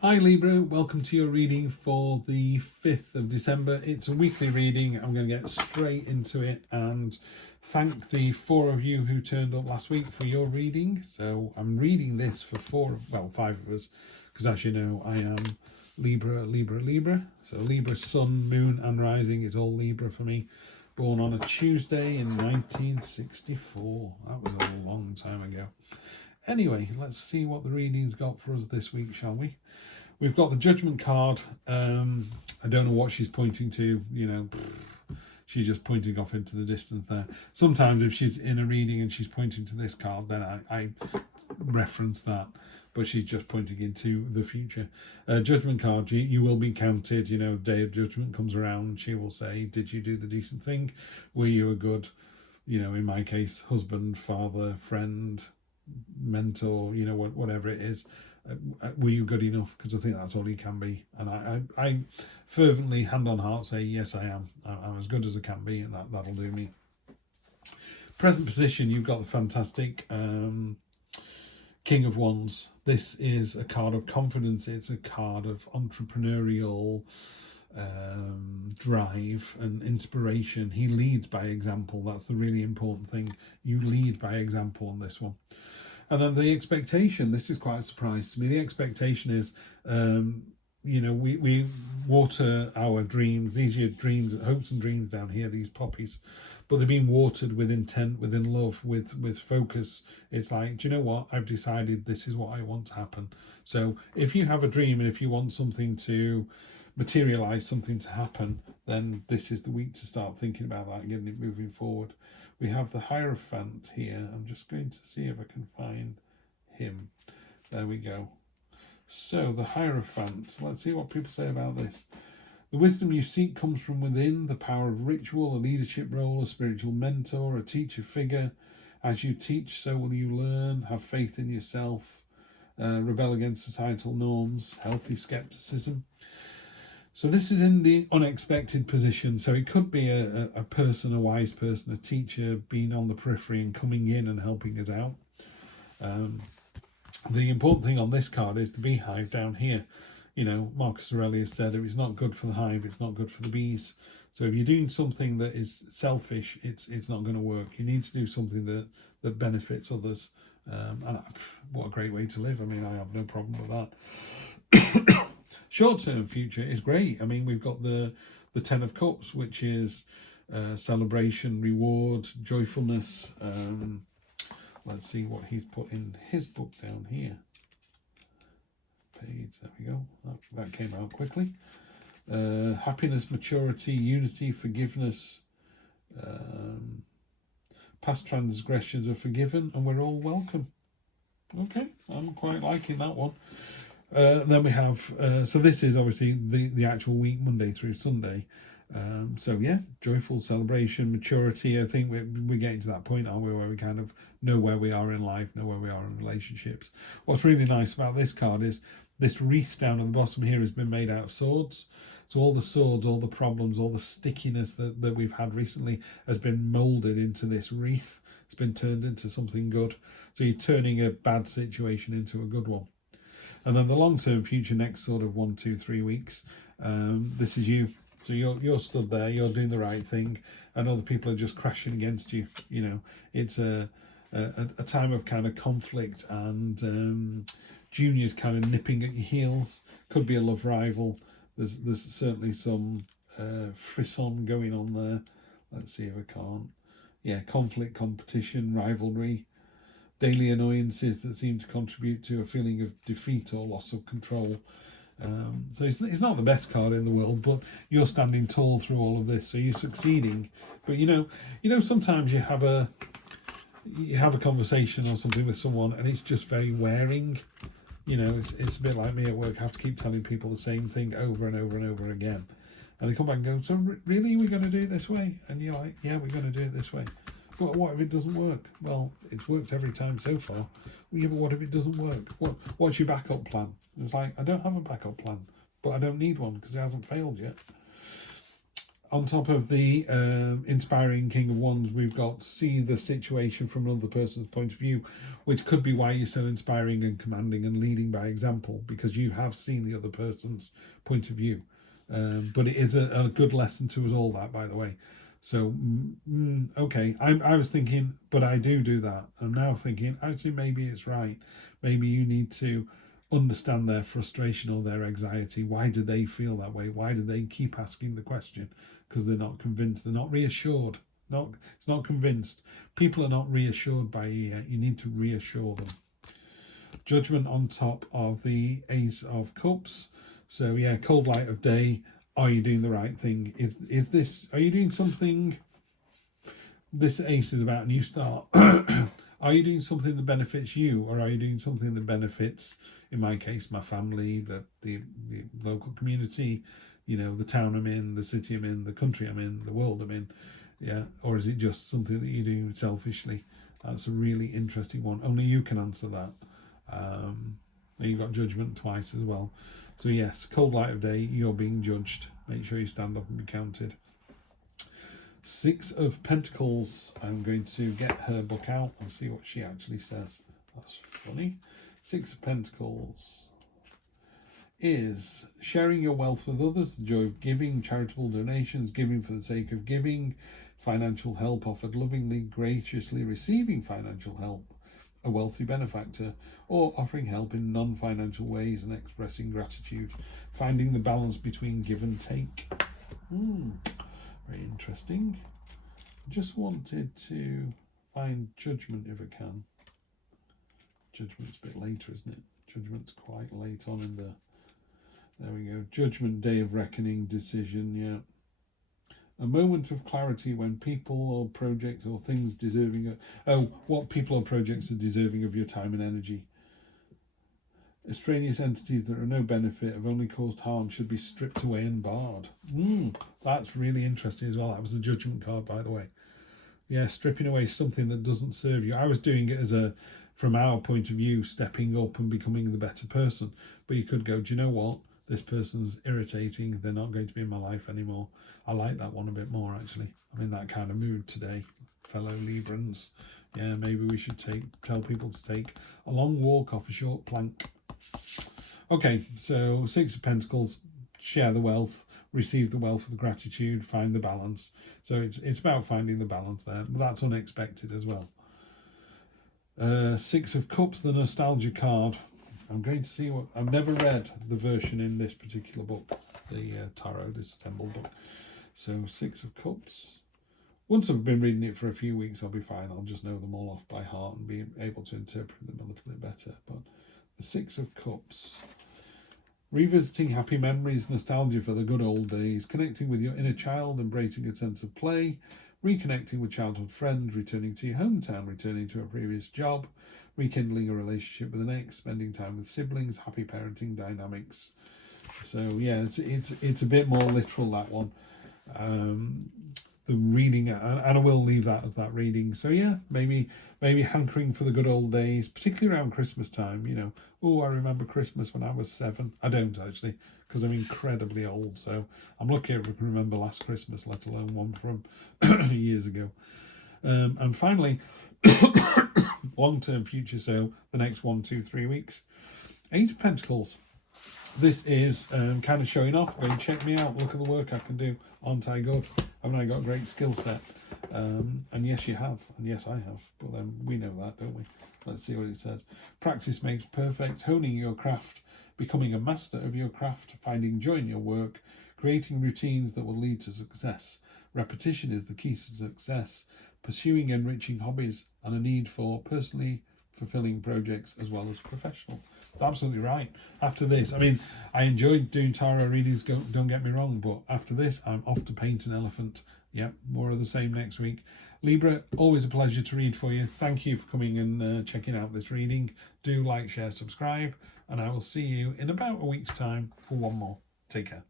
Hi Libra, welcome to your reading for the 5th of December. It's a weekly reading. I'm going to get straight into it and thank the 4 of you who turned up last week for your reading. So I'm reading this for 5 of us, because as you know, I am Libra. So Libra, Sun, Moon and Rising is all Libra for me. Born on a Tuesday in 1964. That was a long time ago. Anyway, let's see what the reading's got for us this week, shall we? We've got the Judgment card. I don't know what she's pointing to, she's just pointing off into the distance there. Sometimes if she's in a reading and she's pointing to this card, then I reference that, but she's just pointing into the future. Judgment card, you will be counted, day of judgment comes around, she will say, did you do the decent thing? Were you a good, in my case, husband, father, friend, mentor, whatever it is. Were you good enough? Because I think that's all you can be. And I fervently, hand on heart, say, yes, I am. I'm as good as I can be, and that'll do me. Present position, you've got the fantastic King of Wands. This is a card of confidence. It's a card of entrepreneurial drive and inspiration. He leads by example. That's the really important thing. You lead by example on this one. And then the expectation, this is quite a surprise to me. The expectation is, we water our dreams. These are your dreams, hopes and dreams down here, these poppies. But they're being watered with intent, within love, with focus. It's like, do you know what? I've decided this is what I want to happen. So if you have a dream and if you want something to materialize, something to happen, then this is the week to start thinking about that and getting it moving forward. We have the Hierophant here. I'm just going to see if I can find him. There we go. So the Hierophant, let's see what people say about this. The wisdom you seek comes from within, the power of ritual, a leadership role, a spiritual mentor, a teacher figure. As you teach, so will you learn. Have faith in yourself. Rebel against societal norms. Healthy skepticism. So this is in the unexpected position. So it could be a person, a wise person, a teacher being on the periphery and coming in and helping us out. The important thing on this card is the beehive down here. Marcus Aurelius said, if it's not good for the hive, it's not good for the bees. So if you're doing something that is selfish, it's not going to work. You need to do something that benefits others. And what a great way to live. I mean, I have no problem with that. Short-term future is great. I mean, we've got the Ten of Cups, which is celebration, reward, joyfulness. Let's see what he's put in his book down here. Page, there we go. That came out quickly. Happiness, maturity, unity, forgiveness. Past transgressions are forgiven and we're all welcome. Okay, I'm quite liking that one. Then we have, so this is obviously the actual week, Monday through Sunday. So yeah, joyful celebration, maturity. I think we're getting to that point, aren't we, where we kind of know where we are in life, know where we are in relationships. What's really nice about this card is this wreath down at the bottom here has been made out of swords. So all the swords, all the problems, all the stickiness that we've had recently has been moulded into this wreath. It's been turned into something good. So you're turning a bad situation into a good one. And then the long-term future, next sort of 1, 2, 3 weeks, this is you. So you're stood there, you're doing the right thing, and other people are just crashing against you. It's a time of kind of conflict and juniors kind of nipping at your heels. Could be a love rival. There's certainly some frisson going on there. Let's see if I can't. Yeah, conflict, competition, rivalry. Daily annoyances that seem to contribute to a feeling of defeat or loss of control. So it's not the best card in the world, but you're standing tall through all of this, so you're succeeding. But sometimes you have a conversation or something with someone, and it's just very wearing. It's a bit like me at work. I have to keep telling people the same thing over and over and over again, and they come back and go, "So really, we're going to do it this way?" And you're like, "Yeah, we're going to do it this way." But what if it doesn't work? Well, it's worked every time so far. Well, yeah, but what if it doesn't work? What's your backup plan? It's like, I don't have a backup plan, but I don't need one because it hasn't failed yet. On top of the inspiring King of Wands, we've got see the situation from another person's point of view, which could be why you're so inspiring and commanding and leading by example, because you have seen the other person's point of view. But it is a good lesson to us all, that, by the way. So, okay, I was thinking, but I do that. I'm now thinking, actually, maybe it's right. Maybe you need to understand their frustration or their anxiety. Why do they feel that way? Why do they keep asking the question? Because they're not convinced. They're not reassured. It's not convinced. People are not reassured by you yet. You need to reassure them. Judgment on top of the Ace of Cups. So yeah, cold light of day. Are you doing the right thing? Is this? Are you doing something? This Ace is about a new start. Are you doing something that benefits you, or are you doing something that benefits, in my case, my family, the local community, the town I'm in, the city I'm in, the country I'm in, the world I'm in? Yeah, or is it just something that you're doing selfishly? That's a really interesting one. Only you can answer that. You've got judgment twice as well. So yes, cold light of day, you're being judged. Make sure you stand up and be counted. Six of Pentacles. I'm going to get her book out and see what she actually says. That's funny. Six of Pentacles is sharing your wealth with others, the joy of giving, charitable donations, giving for the sake of giving, financial help offered lovingly, graciously receiving financial help, a wealthy benefactor, or offering help in non-financial ways and expressing gratitude, finding the balance between give and take. Very interesting. Just wanted to find judgment if I can. Judgment's a bit later, isn't it? Judgment's quite late on in the... There we go. Judgment, day of reckoning, decision, yeah. A moment of clarity when people or projects or things deserving of... what people or projects are deserving of your time and energy. Extraneous entities that are no benefit, have only caused harm, should be stripped away and barred. That's really interesting as well. That was the judgment card, by the way. Yeah, stripping away something that doesn't serve you. I was doing it as from our point of view, stepping up and becoming the better person. But you could go, do you know what? This person's irritating. They're not going to be in my life anymore. I like that one a bit more, actually. I'm in that kind of mood today, fellow Librans. Yeah, maybe we should tell people to take a long walk off a short plank. Okay, so Six of Pentacles, share the wealth, receive the wealth with gratitude, find the balance. So it's about finding the balance there, but that's unexpected as well. Six of Cups, the nostalgia card. I'm going to see what... I've never read the version in this particular book, the Tarot Disassembled book. So Six of Cups. Once I've been reading it for a few weeks, I'll be fine. I'll just know them all off by heart and be able to interpret them a little bit better. But the Six of Cups. Revisiting happy memories, nostalgia for the good old days, connecting with your inner child, embracing a sense of play, reconnecting with childhood friends, returning to your hometown, returning to a previous job, rekindling a relationship with an ex, spending time with siblings, happy parenting dynamics. So yeah, it's a bit more literal, that one. The reading, and I will leave that as that reading. So yeah, maybe hankering for the good old days, particularly around Christmas time. Oh, I remember Christmas when I was 7. I don't actually, because I'm incredibly old. So I'm lucky I can remember last Christmas, let alone one from years ago. And finally, long-term future. So the next 1, 2, 3 weeks. 8 of Pentacles. This is kind of showing off. Go and check me out. Look at the work I can do. Aren't I good? Haven't I got a great skill set? And yes, you have. And yes, I have. But then we know that, don't we? Let's see what it says. Practice makes perfect. Honing your craft. Becoming a master of your craft. Finding joy in your work. Creating routines that will lead to success. Repetition is the key to success. Pursuing enriching hobbies. And a need for personally fulfilling projects as well as professional. Absolutely right. After this, I mean, I enjoyed doing tarot readings, don't get me wrong, but after this, I'm off to paint an elephant. Yep, more of the same next week. Libra, always a pleasure to read for you. Thank you for coming and checking out this reading. Do like, share, subscribe, and I will see you in about a week's time for one more. Take care.